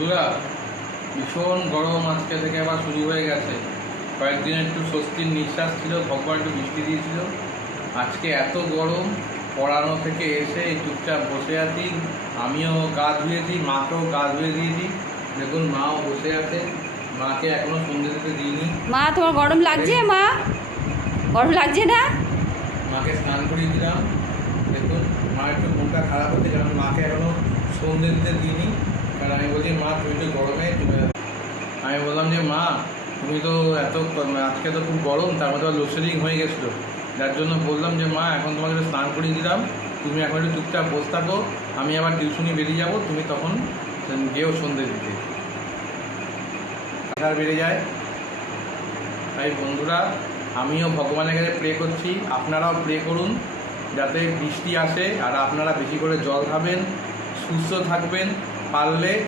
বন্ধুরা, ভীষণ গরম আজকে থেকে আবার শুরু হয়ে গেছে। কয়েকদিন একটু স্বস্তির নিঃশ্বাস ছিল, ভগবান একটু বৃষ্টি দিয়েছিল। আজকে এত গরম, পড়ানো থেকে এসে চুপচাপ বসে আছি। আমিও গা ধুয়েছি, মাকেও গা ধুয়ে দিয়েছি। দেখুন, মাও বসে আছে, মাকে এখনো সন্ধ্যে দিতে দিইনি। মা, তোমার গরম লাগছে? মা, গরম লাগছে না? মাকে স্নান করিয়ে দিলাম। দেখুন, মা একটু মনটা খারাপ হচ্ছে, কারণ মাকে এখনো সন্ধ্যে দিতে দিইনি। কারণ আমি বলছি, মা তুমি তো গরমে তুমি। আমি বললাম যে মা, তুমি তো আজকে তো খুব গরম, তার মধ্যে লোডশেডিং হয়ে গেছিলো, যার জন্য বললাম যে মা এখন তোমাকে একটু স্নান করিয়ে দিলাম, তুমি এখন একটু চুপচাপ বসে থাকো, আমি আবার টিউশনি বেরিয়ে যাবো, তুমি তখন গিয়েও সন্ধ্যে দিতে। প্রেশার বেড়ে যায়। তাই বন্ধুরা, আমিও ভগবানের কাছে প্রে করছি, আপনারাও প্রে করুন যাতে বৃষ্টি আসে, আর আপনারা বেশি করে জল খাবেন, সুস্থ থাকবেন, পারলে